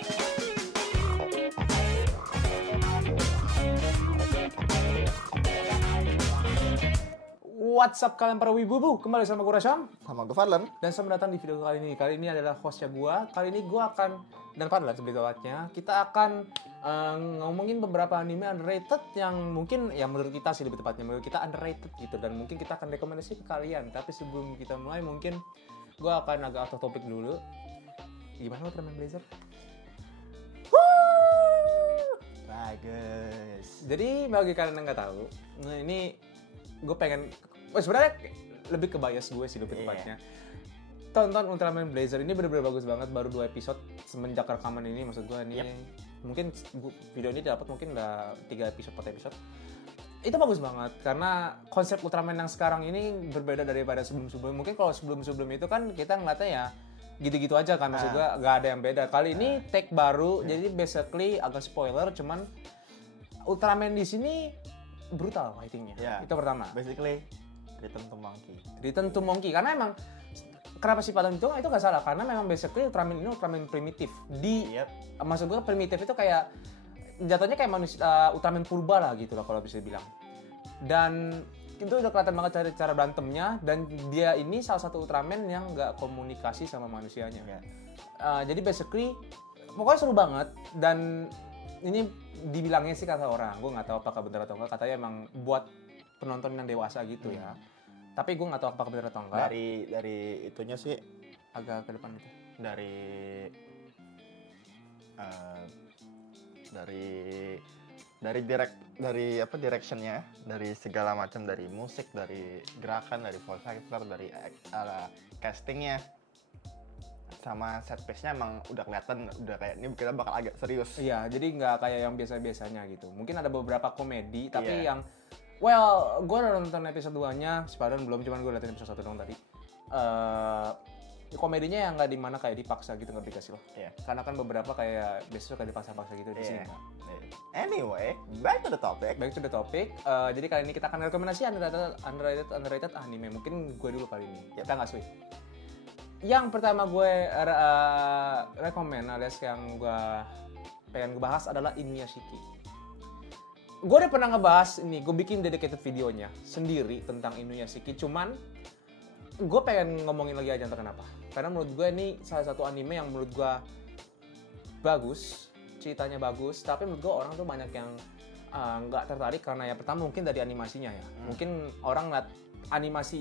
What's up kalian para wibu-bu? Kembali sama gue Rasyam. Sama gue Fadlan. Dan selamat datang di video kali ini. Kali ini adalah hostnya gue. Kali ini gue akan, dan Fadlan sebetulnya, kita akan ngomongin beberapa anime underrated yang mungkin, ya menurut kita sih lebih tepatnya, menurut kita underrated gitu. Dan mungkin kita akan rekomendasi ke kalian. Tapi sebelum kita mulai mungkin gue akan agak out of topic dulu. Gimana Ultraman Blazer? Bagus. Jadi bagi kalian yang nggak tahu, nah ini gue pengen, sebenarnya lebih ke bias gue sih lebih tepatnya. Tonton Ultraman Blazer ini bener-bener bagus banget, baru 2 episode semenjak rekaman ini, maksud gue ini mungkin video ini dapat mungkin udah 3 episode 4 episode. Itu bagus banget karena konsep Ultraman yang sekarang ini berbeda daripada sebelum-sebelum. Mungkin kalau sebelum-sebelum itu kan kita ngeliatnya ya gitu-gitu aja kan, maksud gue gak ada yang beda. Kali ini take baru, jadi basically agak spoiler, cuman Ultraman di sini brutal fightingnya. Itu pertama. Basically Return to Monkey. Return to Monkey karena emang kenapa sih Padang itu gak salah karena memang basically Ultraman ini Ultraman primitif. Maksud gue primitif itu kayak jatuhnya kayak manusia Ultraman purba lah gitu lah kalau bisa dibilang. Dan itu udah kelihatan banget cara berantemnya, dan dia ini salah satu Ultraman yang nggak komunikasi sama manusianya. Jadi basically pokoknya seru banget, dan ini dibilangnya sih kata orang, gue nggak tahu apakah benar atau enggak, katanya emang buat penonton yang dewasa gitu ya. Tapi gue nggak tahu apakah benar atau enggak. Dari itunya sih Agak ke depan gitu. Dari directionnya, dari segala macam, dari musik, dari gerakan, dari voice actor, dari castingnya, sama set piece-nya emang udah kelihatan, udah kayak ini kita bakal agak serius. Iya, jadi nggak kayak yang biasa-biasanya gitu. Mungkin ada beberapa komedi, tapi yang gue udah nonton episode 2-nya, Spider-Man belum, cuman gue liatin episode 1 dong tadi. Komedinya yang nggak dimana kayak dipaksa gitu, nggak dikasih loh. Karena kan beberapa kayak biasanya kayak dipaksa-paksa gitu di sini. Anyway, back to the topic. Jadi kali ini kita akan rekomendasi underrated anime. Mungkin gue dulu kali ini. Kita nggak switch. Yang pertama gue rekomend alias yang gue pengen ngebahas adalah Inuyashiki. Gue udah pernah ngebahas ini, gue bikin dedicated videonya sendiri tentang Inuyashiki. Cuman gue pengen ngomongin lagi aja, entah kenapa. Karena menurut gue ini salah satu anime yang menurut gue bagus, ceritanya bagus, tapi menurut gue orang tuh banyak yang nggak tertarik karena ya pertama mungkin dari animasinya ya. Mungkin orang ngeliat animasi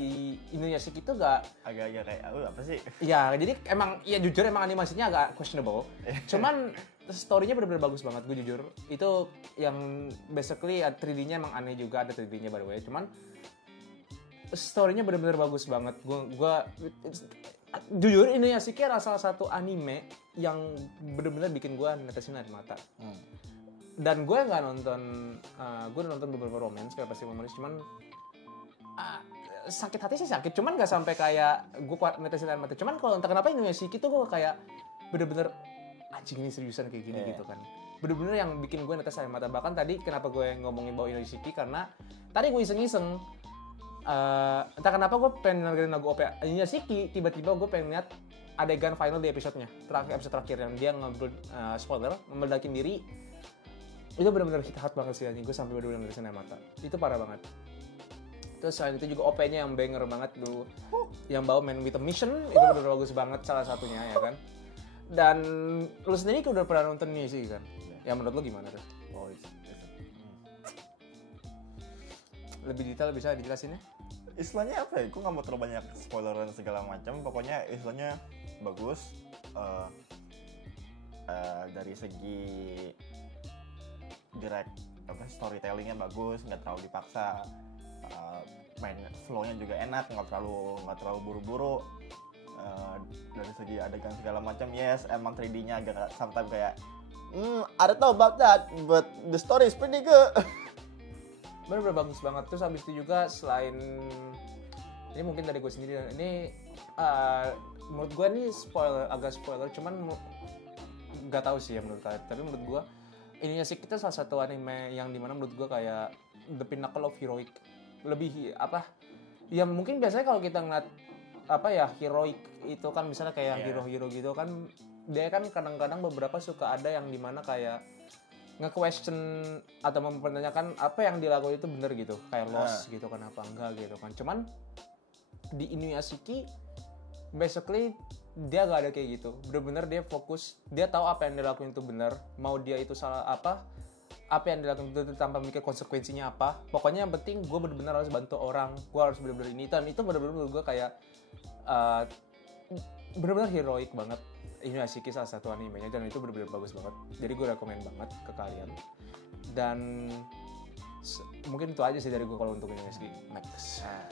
Inuyashiki itu agak-agak kayak apa sih? Ya, jadi emang ya jujur emang animasinya agak questionable. Cuman story-nya benar-benar bagus banget, gue jujur. Itu yang basically 3D-nya emang aneh juga, ada 3D-nya by the way. Cuman story-nya benar-benar bagus banget. Gue jujur Inuyashiki adalah salah satu anime yang benar-benar bikin gue netesin air mata. Dan gue nggak nonton, gue udah nonton beberapa romance kayak pasti romance, cuman sakit hati sih sakit, cuman nggak sampai kayak gue kuat netesin air mata. Cuman kalau entah kenapa Inuyashiki tuh gue kayak bener-bener anjing ini seriusan kayak gini gitu kan. Bener-bener yang bikin gue netes air mata. Bahkan tadi kenapa gue ngomongin bawa Inuyashiki karena tadi gue iseng-iseng entah kenapa gue pengen dengerin lagu OP Inuyashiki, tiba-tiba gue pengen lihat adegan final di episode episode terakhir yang dia spoiler memeledakin diri. Itu bener-bener hit hard banget sih anjing, gue sampai bener-bener netesin air mata. Itu parah banget. Terus selain itu juga OP-nya yang banger banget dulu. Yang bawa Man with a Mission, itu bener-bener bagus banget salah satunya ya kan. Dan lu sendiri udah pernah nonton ini sih kan? Ya menurut lu gimana tuh? Lebih detail bisa dijelasin ya? Istilahnya apa ya? Gue gak mau terlalu banyak spoiler dan segala macam. Pokoknya istilahnya bagus. Dari segi storytellingnya bagus, nggak terlalu dipaksa. Main flow-nya juga enak, nggak terlalu buru-buru. Dari segi adegan segala macam, yes, emang 3D-nya agak sometimes kayak I don't know about that, but the story is pretty good. Bener-bener bagus banget. Terus habis itu juga selain ini mungkin dari gue sendiri, ini menurut gue ini agak spoiler, cuman nggak tahu sih ya menurut kalian. Tapi menurut gue Inuyashiki kita salah satu anime yang dimana menurut gue kayak the pinnacle of heroic. Lebih apa? Ya mungkin biasanya kalau kita ngeliat apa ya heroic itu kan misalnya kayak hero-hero gitu kan dia kan kadang-kadang beberapa suka ada yang dimana kayak nge-question atau mempertanyakan apa yang dilakukan itu bener gitu, kayak lost gitu, kenapa enggak gitu kan. Cuman di Inuyashiki basically dia gak ada kayak gitu, bener-bener dia fokus, dia tahu apa yang dilakukan itu bener, mau dia itu salah apa yang dilakukan itu tanpa mikir konsekuensinya apa. Pokoknya yang penting gue bener-bener harus bantu orang, gue harus bener-bener ini, dan itu bener-bener menurut gue kayak bener-bener heroik banget. Inuyashiki salah satu animenya dan itu benar-benar bagus banget. Jadi gue rekomen banget ke kalian. Dan mungkin itu aja sih dari gue kalau untuk Inuyashiki. Next. Nah,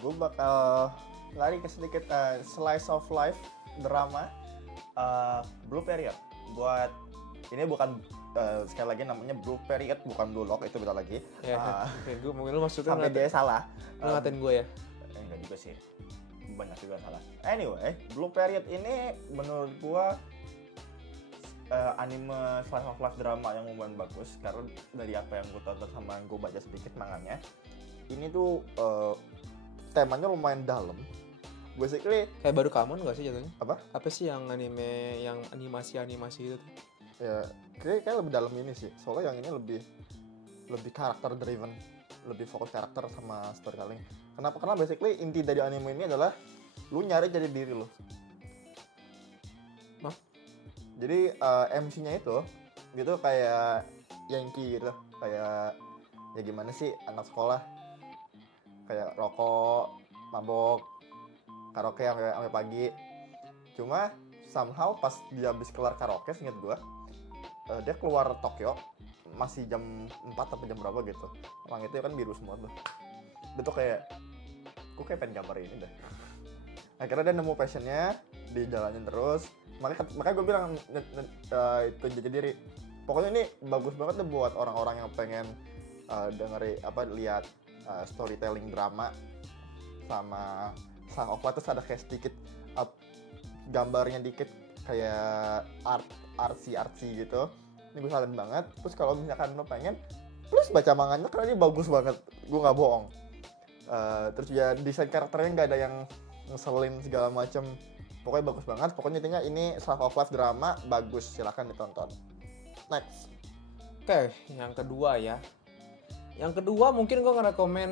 gue bakal lari ke sedikit slice of life drama Blue Period. Buat ini bukan sekali lagi namanya Blue Period, bukan Blue Lock, itu beda lagi. Ya, gue mungkin lu maksudnya sampai dia salah. Lu ngatain gue ya? Enggak juga sih. Banyak juga salah. Anyway, Blue Period ini menurut gua anime slice of life drama yang lumayan bagus karena dari apa yang gua tonton sama gua baca sedikit manganya. Ini tuh temanya lumayan dalam. Basically kayak baru Kamon enggak sih jatuhnya? Apa sih yang anime yang animasi itu? Ya, kayak lebih dalam ini sih. Soalnya yang ini lebih karakter driven, lebih fokus karakter sama storytelling. Kenapa? Karena basically inti dari anime ini adalah lu nyari jadi diri lu. Hah? Jadi MC-nya itu gitu kayak Yankee gitu, kayak ya gimana sih anak sekolah, kayak rokok, mabok, karaoke sampai pagi. Cuma somehow pas dia habis kelar karaoke, seinget gua, dia keluar Tokyo masih jam 4 atau jam berapa gitu. Langitnya kan biru semua tuh. Dia tuh kayak, gue kayak pengen gambar ini deh. Akhirnya dia nemu passionnya, dijalanin terus. Makanya gue bilang itu jadi diri. Pokoknya ini bagus banget deh buat orang-orang yang pengen lihat storytelling drama sama Sang Okla. Terus ada kayak sedikit gambarnya dikit kayak artsy gitu. Ini gue saranin banget. Terus kalau misalkan lo pengen, plus baca manganya karena ini bagus banget. Gue nggak bohong. Terus ya desain karakternya nggak ada yang ngeselin segala macem. Pokoknya bagus banget. Pokoknya intinya ini slice of life drama bagus. Silahkan ditonton. Next. Oke, yang kedua ya. Yang kedua mungkin gue ngerekomen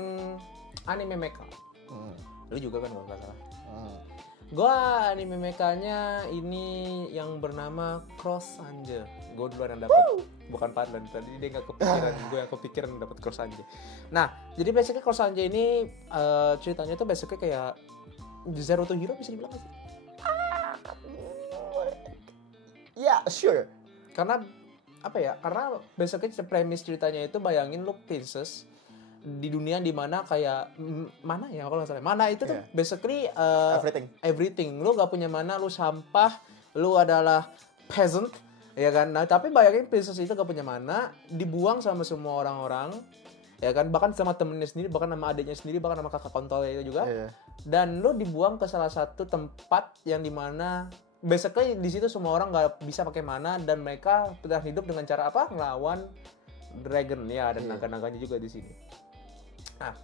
anime mecha. Lu juga kan kalau nggak salah. Gue anime mechanya ini yang bernama Cross Angel. Gue duluan yang dapet, bukan Padlan. Tadi dia nggak kepikiran, gue yang kepikiran dapet Cross Angel. Nah, jadi basically Cross Angel ini ceritanya tuh basically kayak Zero to Hero, bisa dibilang nggak sih? Ya, sure. Karena apa ya? Karena basically premis ceritanya itu bayangin lu princess di dunia dimana kayak mana ya kalau nggak salah, mana itu tuh basically everything. Lu gak punya mana, lu sampah, lu adalah peasant, ya kan? Nah tapi bayangin princess itu gak punya mana, dibuang sama semua orang-orang, ya kan? Bahkan sama temennya sendiri, bahkan sama adiknya sendiri, bahkan sama kakak kontolnya itu juga. Dan lu dibuang ke salah satu tempat yang dimana basically di situ semua orang gak bisa pakai mana, dan mereka bertahan hidup dengan cara apa? Ngelawan dragon ya, dan naga-naganya juga di sini. Nah,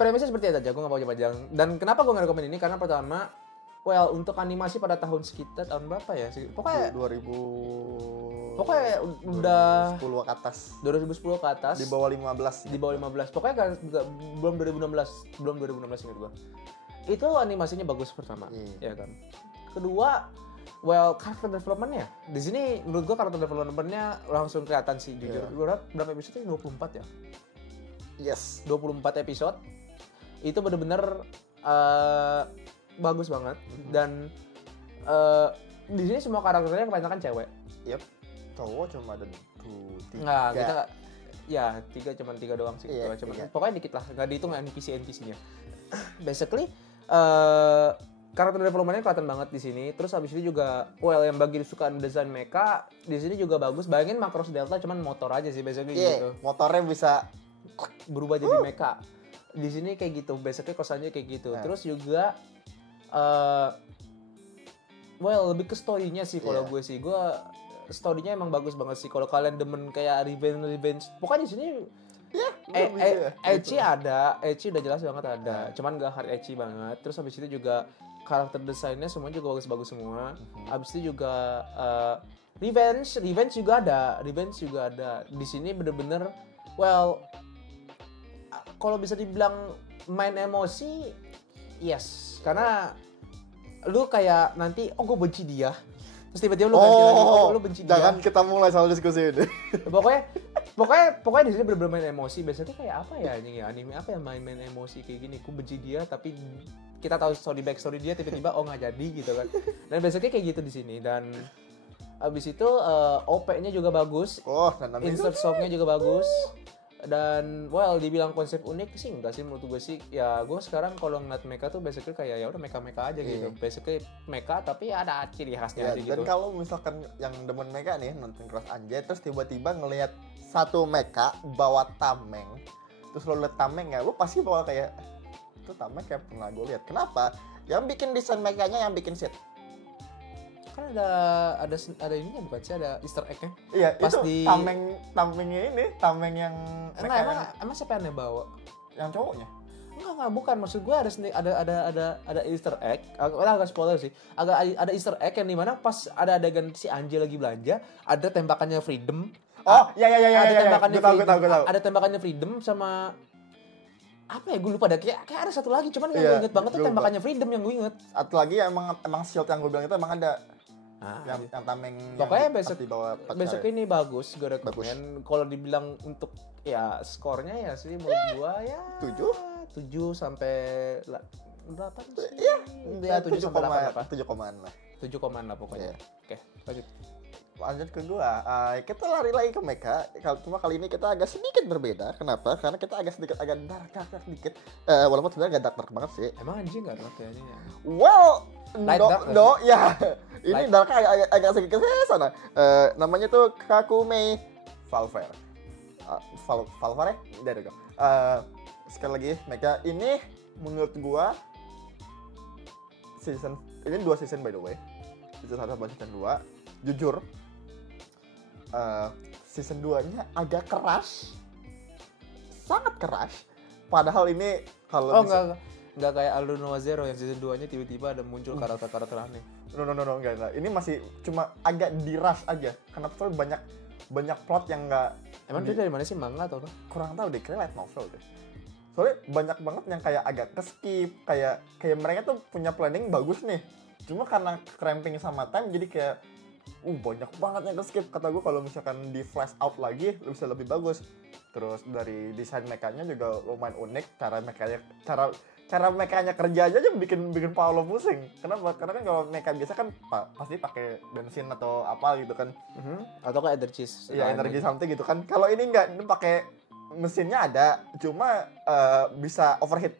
premisnya seperti itu aja, gue gak mau panjang. Dan kenapa gue ngerekomen ini? Karena pertama, untuk animasi pada tahun sekitar, tahun berapa ya? Pokoknya 2000... Pokoknya udah 2010 ke atas. 2010 ke atas. Di bawah 15. Di bawah 15. Pokoknya belum 2016 ingat gue. Itu animasinya bagus pertama, ya kan? Kedua, karakter development-nya. Di sini menurut gue karakter development-nya langsung kelihatan sih, jujur. Gue lihat berapa episode ini? 24 ya? Yes. 24 episode. Itu bener-bener bagus banget. Dan di sini semua karakternya kebanyakan cewek. Yep. Cowok cuma ada 3. Nggak, kita ya 3 cuma 3 doang sih. Iya, Cuman, pokoknya dikit lah, nggak dihitung NPC-nya. Basically karakter development-nya kelihatan banget di sini. Terus habis itu juga yang bagi sukaan desain mecha di sini juga bagus. Bayangin Macross Delta cuman motor aja sih basically gitu. Motornya bisa berubah jadi mecha. Di sini kayak gitu, basically kosannya kayak gitu. Terus juga lebih ke story-nya sih kalau gue sih. Story-nya emang bagus banget sih. Kalau kalian demen kayak revenge. Pokoknya di sini ecchi ada, ecchi udah jelas banget ada. Cuman gak hard ecchi banget. Terus habis itu juga karakter desainnya semua juga bagus-bagus semua. Abis itu juga revenge juga ada. Di sini bener-bener kalau bisa dibilang main emosi, yes, karena lu kayak nanti gue benci dia, terus tiba-tiba lu ganti lagi lu benci dia. Jangan kita mulai soal diskusi ini. pokoknya di sini bener-bener main emosi. Biasanya tuh kayak apa ya anime apa ya main-main emosi kayak gini. Ku benci dia tapi kita tahu backstory dia, tiba-tiba nggak jadi gitu kan. Dan biasanya kayak gitu di sini. Dan abis itu OP-nya juga bagus, insert song-nya juga bagus. Dan dibilang konsep unik sih enggak sih menurut gue sih. Ya gue sekarang kalau ngeliat mecha tuh basically kayak ya udah mecha aja gitu. Basically mecha tapi ada ciri khasnya aja gitu. Dan kalau misalkan yang demen mecha nih nonton Cross Anjay terus tiba-tiba ngelihat satu mecha bawa tameng, terus lo liat tameng ya, lo pasti bawa kayak itu tameng kayak pernah gue lihat. Kenapa? Yang bikin desain mechanya yang bikin shit. Kan ada ininya bukan sih, ada Easter egg-nya. Iya, pas itu di tamengnya ini, tameng yang emang siapa yang bawa? Yang cowoknya. Enggak, bukan. Maksud gue ada Easter egg. Agak spoiler sih. Ada Easter egg yang dimana pas ada adegan si Anjay lagi belanja, ada tembakannya Freedom. Iya. Ada tembakannya Gue Freedom. tahu. Ada tembakannya Freedom sama apa ya, gue lupa ada kayak ada satu lagi, cuman yang gue inget banget tuh tembakannya Freedom yang gue inget. Satu lagi emang shield yang gue bilang itu emang ada. Yang tameng pokoknya besok ya. ini bagus, gue rekomen. Kalau dibilang untuk ya skornya ya sih menurut gue ya 7 sampai 8 sih. Iya, 7 sampai 8 apa? 7,an lah. 7,an lah pokoknya. Oke, lanjut ke gua. Kita lari lagi ke mecha. Cuma kali ini kita agak sedikit berbeda. Kenapa? Karena kita agak dark sedikit. Walaupun sebenarnya gak dark banget sih. Emang anjing gak dark kayaknya ya? Ya. Ini dark agak sedikit ke sana. Namanya tuh Kakume Valver. Valver ya? Dari go. Sekali lagi mecha ini menurut gua ini 2 season by the way. Season 1 sama season 2. Jujur season 2-nya agak keras. Sangat keras. Padahal ini kalau enggak kayak Aldo Zero yang season 2-nya tiba-tiba ada muncul karakter-karakter aneh. No, enggak. Ini masih cuma agak di-rush aja. Karena tuh banyak plot yang enggak. Emang dia dari mana sih, manga atau apa? Kurang tahu deh, kayak light novel deh. Soalnya banyak banget yang kayak agak ke-skip, kayak mereka tuh punya planning bagus nih. Cuma karena cramping sama time jadi kayak banyak banget yang ke-skip. Kata gue kalau misalkan di flash out lagi bisa lebih bagus. Terus dari desain mekanya juga lumayan unik. Cara mekanya kerja aja bikin Paolo pusing. Kenapa? Karena kan kalau meka biasa kan pasti pakai bensin atau apa gitu kan. Atau kayak energi. Iya, energi something gitu kan. Kalau ini enggak, ini pakai mesinnya ada, cuma bisa overheat.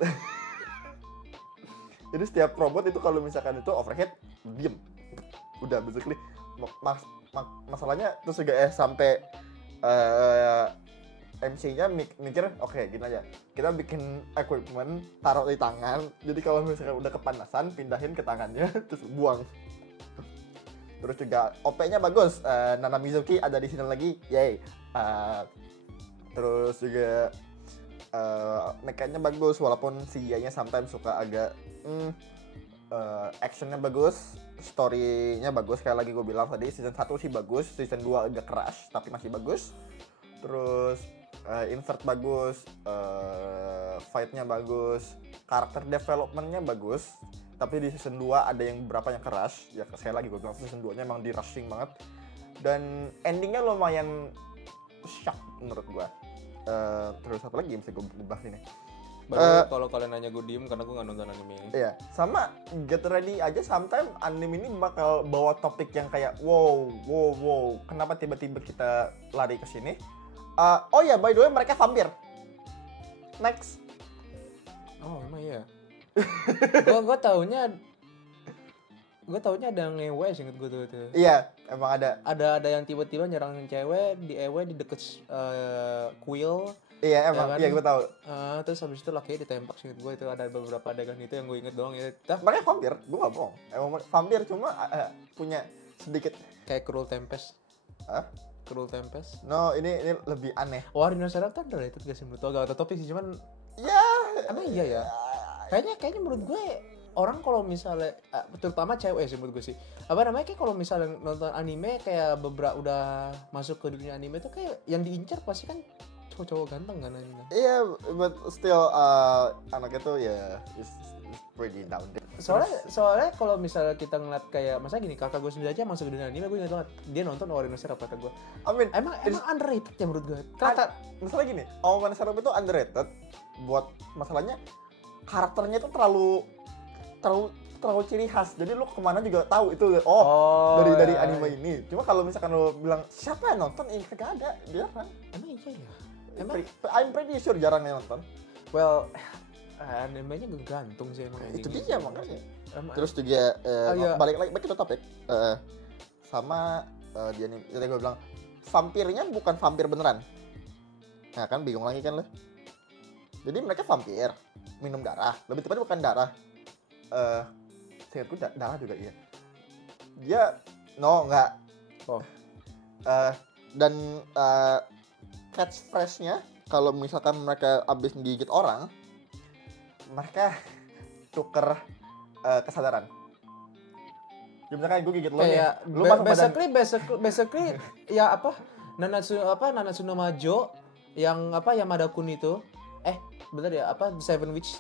Jadi setiap robot itu kalau misalkan itu overheat, diem. Udah basically. Masalahnya terus juga sampai MC-nya mikir, oke, gini aja. Kita bikin equipment, taruh di tangan. Jadi kalau misalkan udah kepanasan, pindahin ke tangannya, terus buang. Terus juga OP-nya bagus. Nana Mizuki ada di sini lagi, yay. Terus juga mekanya bagus, walaupun CGI-nya sometimes suka agak actionnya bagus, story-nya bagus. Kayak lagi gue bilang tadi, season 1 sih bagus, season 2 agak crash tapi masih bagus. Terus insert bagus, fight-nya bagus, karakter development-nya bagus. Tapi di season 2 ada yang beberapa yang crash. Ya sekali lagi gue bilang season 2-nya emang di rushing banget. Dan endingnya lumayan shock menurut gue. Terus apa lagi yang bisa gue bahas ini? Kalau kalian nanya gue diem karena gue gak nonton anime ini. Iya, sama Get Ready aja sometimes anime ini bakal bawa topik yang kayak wow, kenapa tiba-tiba kita lari ke sini? Oh ya, by the way mereka vampir. Next. Oh, emang iya. gue taunya ada yang ngewe, inget gue tuh itu. Iya, emang ada. Ada yang tiba-tiba nyerang cewek di deket kuil. Iya, emang. Ya kan? Iya, gue tahu. Terus habis itu lakinya ditembak, inget gue itu ada beberapa adegan itu yang gue inget doang ya. Mereka vampir, gue gak bohong. Emang vampir cuma punya sedikit kayak Cruel Tempest. Hah? Cruel Tempest? No, ini lebih aneh. Warrior Serap kan udah itu gak sih menurut gue, agak topik sih, cuman ya emang iya ya. Kayaknya menurut gue orang kalau misalnya terutama cewek sih menurut gue sih, apa namanya, kayak kalau misalnya nonton anime kayak beberapa udah masuk ke dunia anime tuh kayak yang diincar pasti kan cowok-cowok ganteng kan anime. Iya, but still anaknya tuh ya is pretty down there. Soalnya kalau misalnya kita ngeliat kayak masa gini, kakak gue sendiri aja masuk ke dunia anime, gue ingat banget dia nonton Owen Sarap kata gue. I mean, Emang underrated ya menurut gue. Misalnya gini, Owen Sarap itu underrated buat masalahnya karakternya itu terlalu ciri khas. Jadi lu kemana juga tahu itu dari anime ini. Cuma kalau misalkan lu bilang siapa yang nonton, kagak ada, jarang. Emang iya ya? I'm pretty sure jarang yang nonton. Well, animenya gantung sih emang. Itu dia makanya. Emang, terus juga iya. balik ke topik. Sama di anime tadi gue bilang vampirnya bukan vampir beneran. Nah kan bingung lagi kan lo. Jadi mereka vampir, minum darah. Lebih tepatnya bukan darah. Seingatku darah juga iya. Dia enggak. Oh. Dan catchphrase-nya kalau misalkan mereka abis gigit orang, mereka tuker kesadaran. Ya misalkan gue gigit lo nih, lu masuk basically ya apa? Nanatsu no Majo yang Yamada Kun itu. Bener ya, Seven Witch.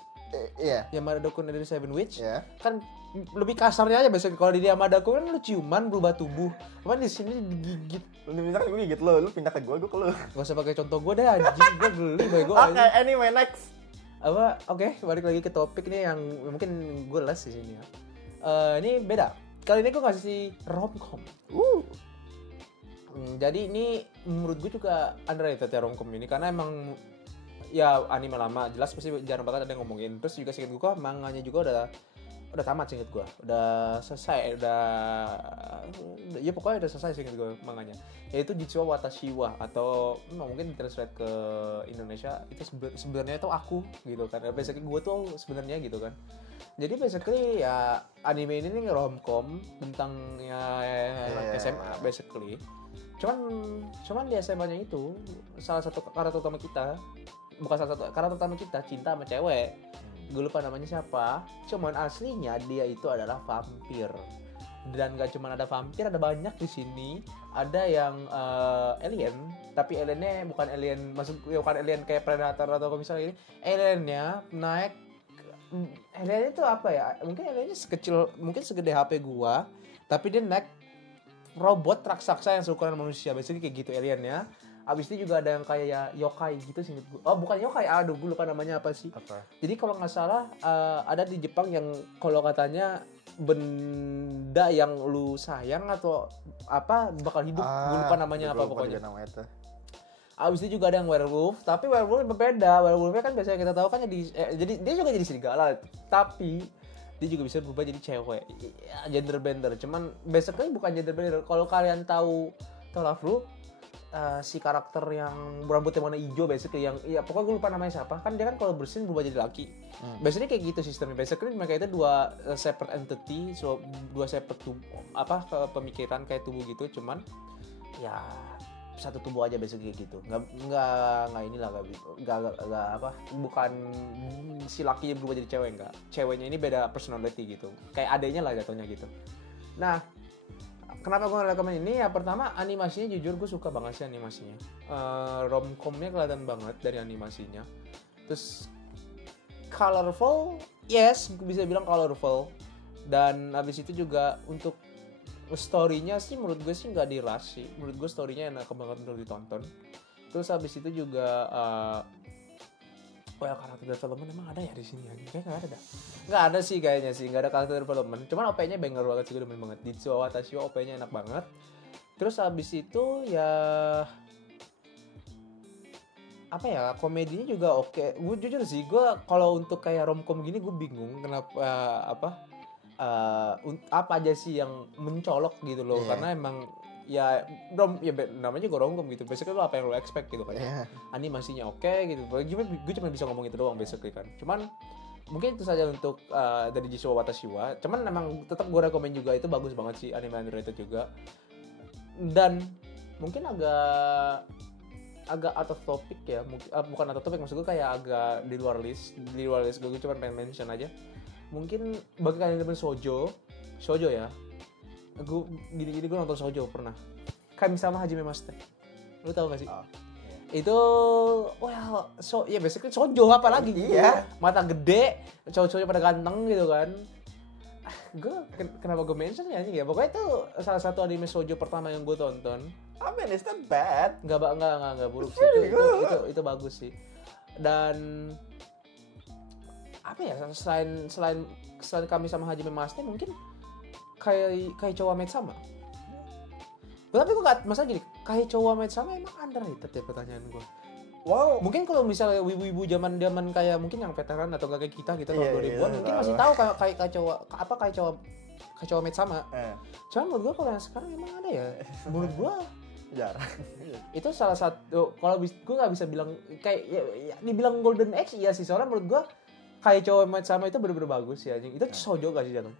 Iya. Yamada Kun dari Seven Witch. Iya. Kan lebih kasarnya aja basically. Kalau di Yamada Kun kan lu ciuman berubah tubuh. Cuman di sini digigit. Misalkan gue gigit lo, lu pindah ke gue ke lo. Gak usah pakai contoh gue deh anjing, gue geli bego. Oke, anyway next. Oke, balik lagi ke topik nih yang mungkin gue les di sini ya. Ini beda. Kali ini gue ngasih romcom. Jadi ini menurut gue juga underrated ya romcom ini, karena emang ya anime lama, jelas pasti jarang banget ada yang ngomongin. Terus juga seinget gue manganya juga udah tamat seinget gue. Udah selesai, ya pokoknya udah selesai seinget gue manganya. Yaitu Jitsuwa Watashi wa, atau mungkin translate ke Indonesia itu sebenarnya itu aku gitu kan. Basically gue tuh sebenarnya gitu kan. Jadi basically ya anime ini nih romcom tentang SMA basically. Cuman di SMA-nya itu salah satu karakter utama kita, bukan salah satu karakter utama kita cinta sama cewek. Gue lupa namanya siapa. Cuman aslinya dia itu adalah vampir. Dan gak cuma ada vampir, ada banyak di sini. Ada yang alien, tapi aliennya bukan alien, bukan alien kayak predator atau misalnya ini. Aliennya naik. Aliennya itu apa ya? Mungkin aliennya mungkin segede HP gua, tapi dia naik robot raksasa yang seukuran manusia. Biasanya kayak gitu aliennya. Abis itu juga ada yang kayak yokai gitu sih. Oh bukan yokai, aduh gue lupa namanya apa sih. Apa? Jadi kalau nggak salah ada di Jepang yang kalau katanya benda yang lu sayang atau apa bakal hidup. Gue lupa namanya apa pokoknya. Abis itu juga ada yang werewolf, tapi werewolf berbeda. Werewolfnya kan biasanya kita tahu kan jadi dia juga jadi serigala, tapi dia juga bisa berubah jadi cewek. Ya, gender bender. Cuman basically bukan gender bender. Kalau kalian tahu Lafru, si karakter yang berambutnya warna hijau basically yang ya pokoknya gue lupa namanya siapa, kan dia kan kalau bersin berubah jadi laki. Biasanya kayak gitu sistemnya. Basically mereka itu dua separate entity, dua separate pemikiran kayak tubuh gitu, cuman ya satu tubuh aja basically gitu. Nggak bukan si laki berubah jadi cewek, enggak. Ceweknya ini beda personality gitu. Kayak adanya lah jatuhnya gitu. Nah, kenapa gue rekomen ini? Ya pertama animasinya jujur gue suka banget sih animasinya. Romcomnya kelihatan banget dari animasinya. Terus colorful, yes bisa bilang colorful. Dan habis itu juga untuk story-nya sih menurut gue sih nggak di-rush sih. Menurut gue story-nya enak banget untuk ditonton. Terus habis itu juga karakter development emang ada ya di sini? Kayaknya nggak ada dah. Nggak ada sih kayaknya sih, nggak ada karakter development. Cuman OP-nya banger banget sih, gue demen banget. Jitsuwa Watashi wa OP-nya enak banget. Terus habis itu ya apa ya, komedinya juga oke. Gue jujur sih, gue kalau untuk kayak romcom gini gue bingung kenapa apa aja sih yang mencolok gitu loh. Karena emang namanya juga romcom gitu. Basically lo apa yang lo expect gitu kan. Animasinya oke gitu. Gue cuma bisa ngomong itu doang basically kan. Cuman mungkin itu saja untuk dari Jitsuwa Watashi wa. Cuman emang tetap gue rekomen juga, itu bagus banget sih, anime underrated juga. Dan mungkin agak out of topic ya. Bukan out of topic, maksud gue kayak agak di luar list. Gue cuma pengen mention aja. mungkin bagi kalian yang demen shoujo ya, gue nonton shoujo pernah. Kami-sama Hajime Master, lu tau gak sih? Itu ya basically shoujo apa lagi? Iya. Mata gede, cowok-cowoknya pada ganteng gitu kan. Kenapa gue mention ya anjing ya? Pokoknya itu salah satu anime shoujo pertama yang gue tonton. I mean, it's not bad. Enggak buruk sih. Itu bagus sih. Dan apa ya, selain Kami-sama Hajime Master mungkin kayak cowok Met sama. Tapi gue nggak, masalah gini, kayak cowok Met sama emang underrated ya pertanyaan gue. Wow. Mungkin kalau misalnya wibu-wibu zaman kayak mungkin yang veteran atau kayak kita tahun 2000-an mungkin masih tahu kayak cowok Met sama. Cuman menurut gue kalau yang sekarang emang ada ya. Menurut gue jarang. Itu salah satu, kalau gue nggak bisa bilang kayak ya, dibilang golden age ya sih, soalnya menurut gue kayak cowok Met sama itu bener-bener bagus ya anjing. Itu shoujo gak sih jatuh?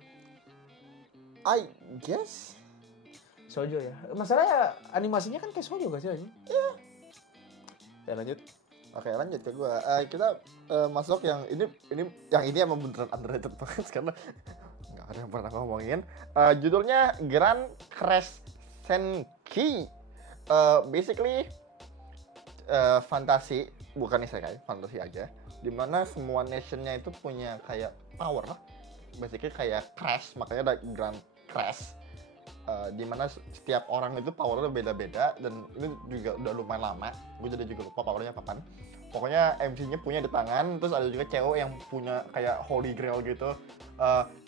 I guess shoujo ya. Masalahnya animasinya kan kayak shoujo gak sih anjing? Iya. Ya lanjut. Oke, lanjut ke gua. Kita masuk yang ini emang beneran underrated banget karena nggak ada yang pernah ngomongin. Judulnya Grand Crescenki. Basically fantasi, bukan isekai, fantasi aja. Dimana semua nationnya itu punya kayak power, basically kayak crash, makanya ada Grand Crash. Dimana setiap orang itu powernya beda-beda, dan ini juga udah lumayan lama, gue jadi juga lupa powernya apaan. Pokoknya MC-nya punya di tangan, terus ada juga cewek yang punya kayak holy grail gitu.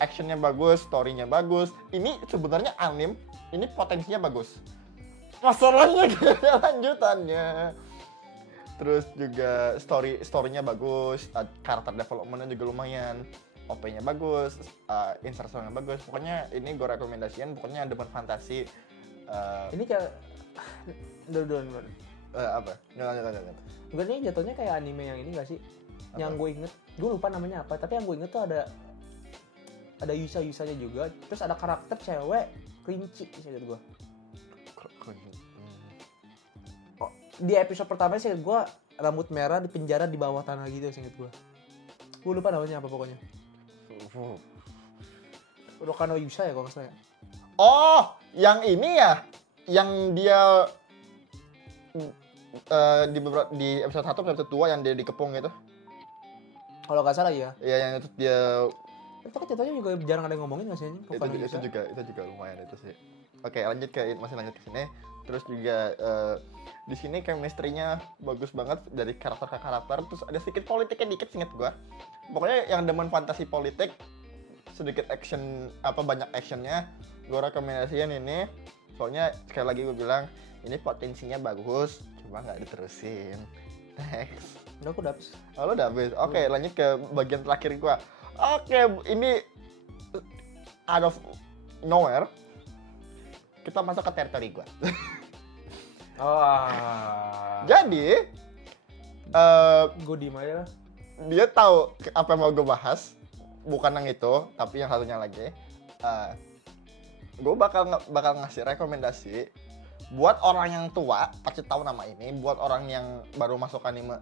Actionnya bagus, story-nya bagus. Ini sebenarnya anime, ini potensinya bagus. Masalahnya gak ada lanjutannya. Terus juga story-nya bagus, karakter development-nya juga lumayan, OP-nya bagus, insertionnya bagus. Pokoknya ini gue rekomendasiin, pokoknya demen fantasi. Ini kayak Apa? Nggak. Gue ini jatuhnya kayak anime yang ini gak sih? Apa? Yang gue inget, gue lupa namanya apa, tapi yang gue inget tuh ada Yusa-Yusanya juga. Terus ada karakter cewek kelinci sih gue. Di episode pertama sih gue rambut merah di penjara di bawah tanah gitu sih gue. Gue lupa namanya apa pokoknya. Rokano Yusa ya kalau nggak salah ya. Oh, yang ini ya, yang dia di episode 1 episode 2 yang dia dikepung gitu. Kalau nggak salah ya. Iya, yang itu dia. Itu kan contohnya juga jarang ada yang ngomongin nggak sih anjing? Itu juga lumayan itu sih. Oke, lanjut ke sini. Terus juga di sini chemistry-nya bagus banget dari karakter ke karakter. Terus ada sedikit politiknya dikit, inget gua. Pokoknya yang demen fantasi politik, sedikit action, banyak actionnya, gua rekomendasiin ini. Soalnya sekali lagi gua bilang ini potensinya bagus, cuma nggak diterusin. Next. Udah, aku udah habis. Oh, lo udah habis. Oke, lanjut ke bagian terakhir gua. Oke, ini out of nowhere kita masuk ke teritori gua. Jadi gue diem aja lah. Dia tahu apa yang mau gue bahas, bukan yang itu, tapi yang satunya lagi. Gue bakal ngasih rekomendasi buat orang yang tua, pasti tahu nama ini. Buat orang yang baru masuk anime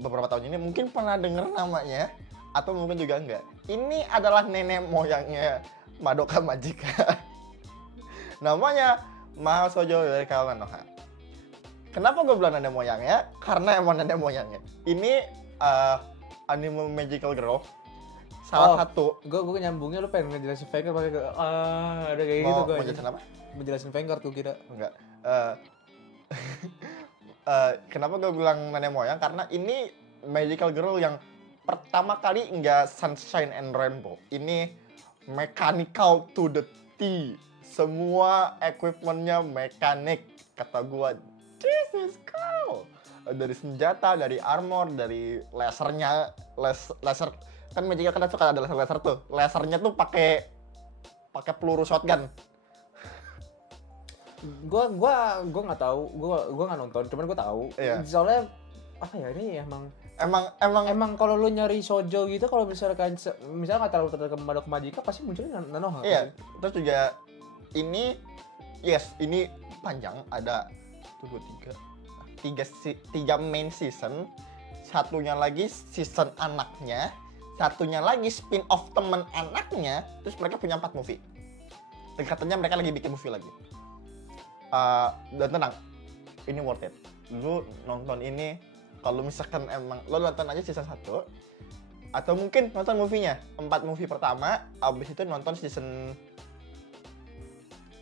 beberapa tahun ini, mungkin pernah denger namanya, atau mungkin juga enggak. Ini adalah nenek moyangnya Madoka Magica. Namanya Mahou Shoujo Eureka Konoha. Kenapa gue bilang nenek moyangnya? Karena emang nenek moyangnya. Ini anime magical girl. Salah satu. Gue nyambungnya, lu pengen ngejelasin Fanger pakai ada kayak gitu gue. Mau jelasin apa? Menjelasin Fanger tuh kira. Enggak. Kenapa gue bilang nenek moyang? Karena ini magical girl yang pertama kali enggak sunshine and rainbow. Ini mechanical to the T. Semua equipmentnya mekanik. Kata gua, this is cool. Dari senjata, dari armor, dari lasernya, laser kan Magica kan suka ada laser tuh. Lasernya tuh pakai peluru shotgun. Gua nggak tahu, gua nggak nonton, cuman gua tahu. Iya. Soalnya apa ya, ini emang kalau lu nyari shoujo gitu, kalau misalnya nggak terlalu terdekat ke Magica, pasti munculnya Nanoha. Iya. Terus juga ini panjang, ada 3 main season, satunya lagi season anaknya, satunya lagi spin off temen anaknya, terus mereka punya 4 movie. Dan katanya mereka lagi bikin movie lagi. Dan tenang, ini worth it. Lu nonton ini, kalau misalkan emang lo nonton aja season 1, atau mungkin nonton movie-nya, 4 movie pertama, abis itu nonton season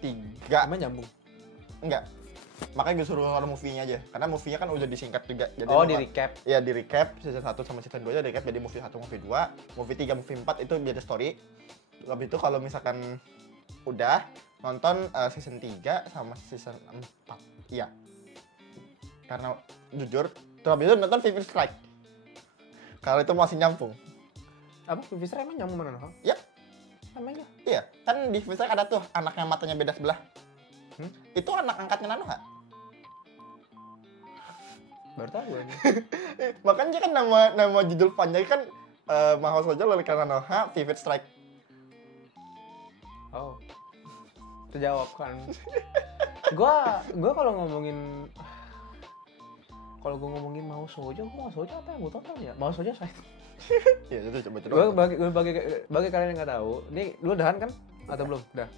3. Emang nyambung? Enggak. Makanya gue suruh nonton movie-nya aja. Karena movie-nya kan udah disingkat juga. Jadi Di recap. Iya, di recap season 1 sama season 2 nya di recap jadi movie 1, movie 2, movie 3, movie 4 itu beda story. Lebih itu kalau misalkan udah nonton season 3 sama season 4. Iya. Karena jujur, terlebih itu nonton Vivid Strike. Kalau itu masih nyambung. Apa? Vivid Strike emang nyambung mana? Ya. Emang ya? Iya, kan di Vivid Strike ada tuh anak yang matanya beda sebelah. Itu anak angkatnya Nanoha. Baru tahu gue. Makanya kan nama judul panjang kan Mahou Shoujo Lolika Nanoha Vivid Strike. Oh. Terjawab kan. Gua kalau ngomongin Mahou Shoujo apa yang gue tonton ya? Mahou Shoujo saya. Iya, itu coba. Gue bagi kalian yang nggak tahu, ini lu udahan kan atau belum? Udah.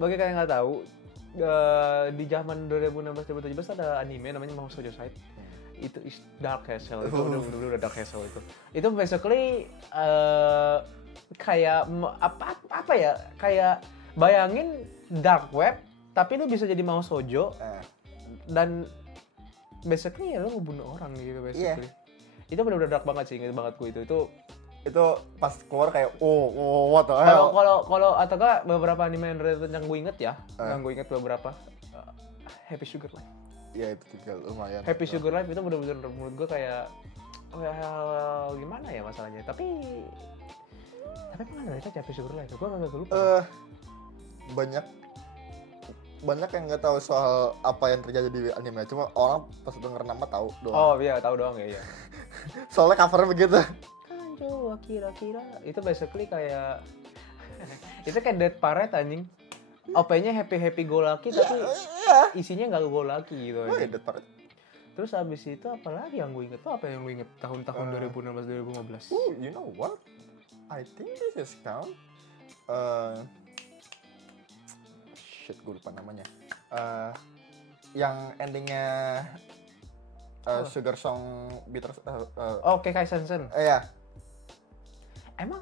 Bagi kalian yang nggak tahu, di zaman 2016-2017 ada anime namanya Mahou Shoujo Side. Itu is Dark Castle. Itu udah Dark Castle itu. Itu basically kayak apa ya? Kayak bayangin dark web tapi lu bisa jadi Mahou Shoujo dan basically ya lu ngebunuh orang gitu basically. Itu benar-benar dark banget sih, inget banget gue itu pas keluar kayak what the hell. Kalau atau enggak beberapa anime yang gue inget ya, yang gue inget beberapa Happy Sugar Life. Iya, itu juga lumayan. Happy Sugar Life itu benar-benar menurut gue kayak gimana ya masalahnya. Tapi emang ada Happy Sugar Life? Gue agak lupa. Banyak yang nggak tahu soal apa yang terjadi di anime, cuma orang pas denger nama tahu doang. Oh iya, tahu doang ya. Soalnya covernya begitu. Kanjo kira-kira itu basically kayak itu kayak Dead Parrot anjing. OP-nya happy go lucky tapi isinya nggak go lucky gitu. Dead Parrot. Terus abis itu apa lagi yang gue inget? Apa yang gue inget tahun-tahun 2016-2015? You know what? I think this is count. Gue lupa namanya. Yang endingnya Sugar Song Bitter. Kekai Sensen. Iya. Emang?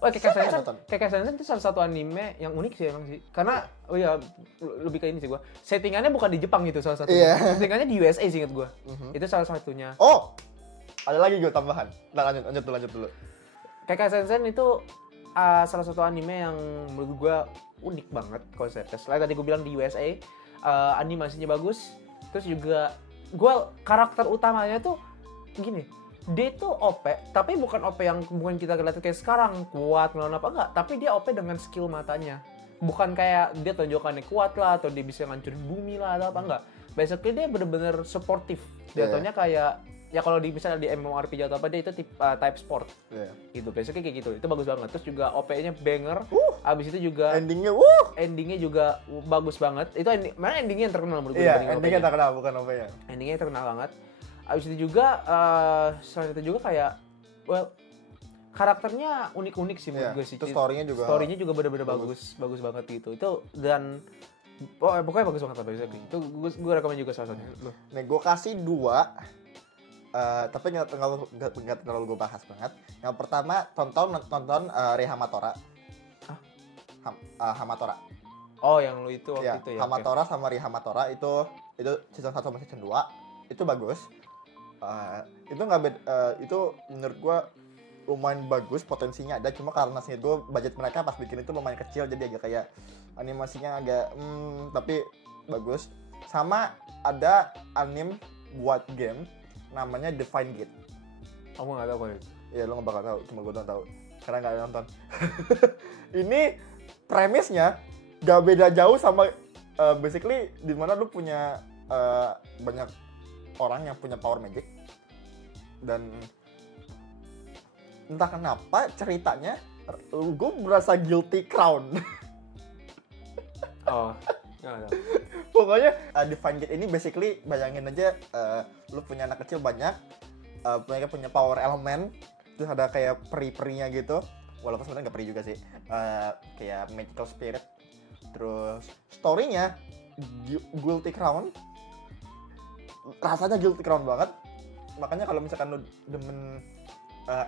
Kekai Sensen itu salah satu anime yang unik sih emang sih. Karena lebih ke ini sih gue. Settingannya bukan di Jepang gitu salah satunya. Settingannya di USA sih inget gue. Itu salah satunya. Oh, ada lagi gue tambahan. Nah, lanjut dulu. Kekai Sensen itu salah satu anime yang menurut gue unik banget konsepnya. Selain tadi gue bilang di USA, animasinya bagus. Terus juga karakter utamanya tuh gini, dia tuh OP, tapi bukan OP yang bukan kita lihat kayak sekarang kuat melawan apa enggak, tapi dia OP dengan skill matanya. Bukan kayak dia tonjokannya kuat lah atau dia bisa ngancurin bumi lah atau apa enggak. Basically dia bener-bener supportive. Jatuhnya kayak ya kalau misalnya di MMORPG atau apa dia itu type sport. Gitu. Basically kayak gitu. Itu bagus banget. Terus juga OP-nya banger. Abis itu juga endingnya juga bagus banget. Itu mana endingnya yang terkenal menurut gue. Iya, endingnya terkenal bukan OP-nya. Endingnya terkenal banget. Abis itu juga selain itu juga kayak karakternya unik-unik sih menurut gue sih. Itu story-nya juga bener-bener bagus banget gitu. Itu dan pokoknya bagus banget lah basically. Itu gue rekomend juga salah satunya. Nih gue kasih 2. Tapi nggak terlalu gue bahas banget. Yang pertama tonton Rei Hamatora. Hamatora. Oh, yang lu itu waktu itu ya. Hamatora sama Rei Hamatora itu season 1 sama season 2 itu bagus. Itu menurut gue lumayan bagus, potensinya ada, cuma karena sih gue budget mereka pas bikin itu lumayan kecil jadi agak kayak animasinya agak tapi bagus. Sama ada anime buat game namanya Divine Gate. Aku nggak tahu kalau itu. Iya, lo nggak bakal tahu, cuma gue doang tahu karena nggak nonton. Ini premisnya gak beda jauh sama basically di mana lu punya banyak orang yang punya power magic dan entah kenapa ceritanya gue merasa guilty crown. Oh, nggak tahu. Pokoknya Divine Gate ini basically bayangin aja lu punya anak kecil banyak, mereka punya power element, terus ada kayak peri-perinya gitu, walaupun sebenarnya nggak peri juga sih, kayak magical spirit. Terus story-nya Guilty Crown, rasanya Guilty Crown banget. Makanya kalau misalkan lu demen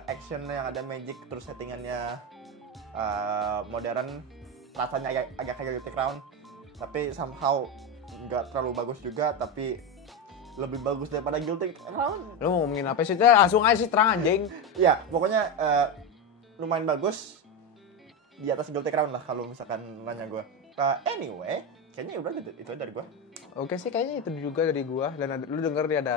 action yang ada magic terus settingannya modern, rasanya agak kayak Guilty Crown, tapi somehow nggak terlalu bagus juga, tapi lebih bagus daripada Guilty Crown. Lu mau ngomongin apa sih? Langsung aja sih, terang anjing. Ya, pokoknya lumayan bagus di atas Guilty Crown lah kalau misalkan nanya gue. Anyway, kayaknya udah itu dari gue. Oke sih, kayaknya itu juga dari gua. Dan lu denger nih ada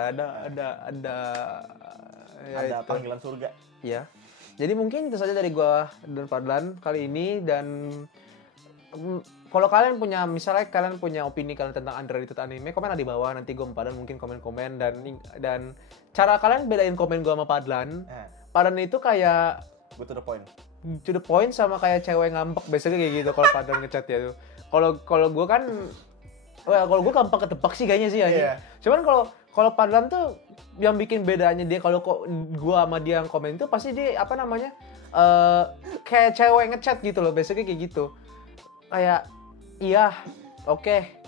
Ada panggilan surga. Ya. Jadi mungkin itu saja dari gua dan Fadlan kali ini. Dan kalau kalian punya, misalnya kalian punya opini kalian tentang underrated anime, komen di bawah. Nanti gua sama Fadlan mungkin komen-komen. Dan cara kalian bedain komen gua sama Fadlan, Fadlan itu kayak Go to the point sama kayak cewek ngambek biasanya kayak gitu kalau Fadlan ngechat ya tuh. Kalau gua kan kalau gue gampang ketebak sih kayaknya sih aja. Cuman kalau Fadlan tuh yang bikin bedanya dia, kalau kok gue sama dia yang komen itu pasti dia apa namanya kayak cewek ngechat gitu loh, biasanya kayak gitu. Kayak iya, oke.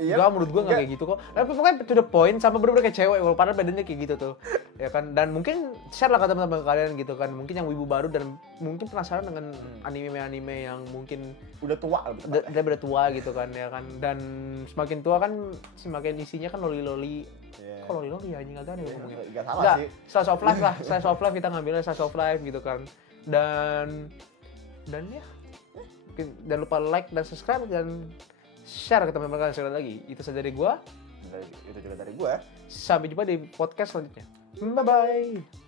Gua menurut gue nggak kayak gitu kok. Tapi pokoknya to the point sama bener-bener kayak cewek. Kalau padahal bedanya kayak gitu tuh, ya kan. Dan mungkin share lah ke teman-teman kalian gitu kan. Mungkin yang wibu baru dan mungkin penasaran dengan anime-anime yang mungkin udah tua, udah tua gitu kan, ya kan. Dan semakin tua kan semakin isinya kan loli-loli. Kok loli-loli ya anjing agak nih ngomongnya. Enggak salah sih. Slice of life lah, slice of life, kita ngambilnya slice of life gitu kan. Dan ya mungkin jangan lupa like dan subscribe dan share ke teman-teman kalian sekali lagi. Itu saja dari gua. Itu juga dari gua. Sampai jumpa di podcast selanjutnya. Bye bye.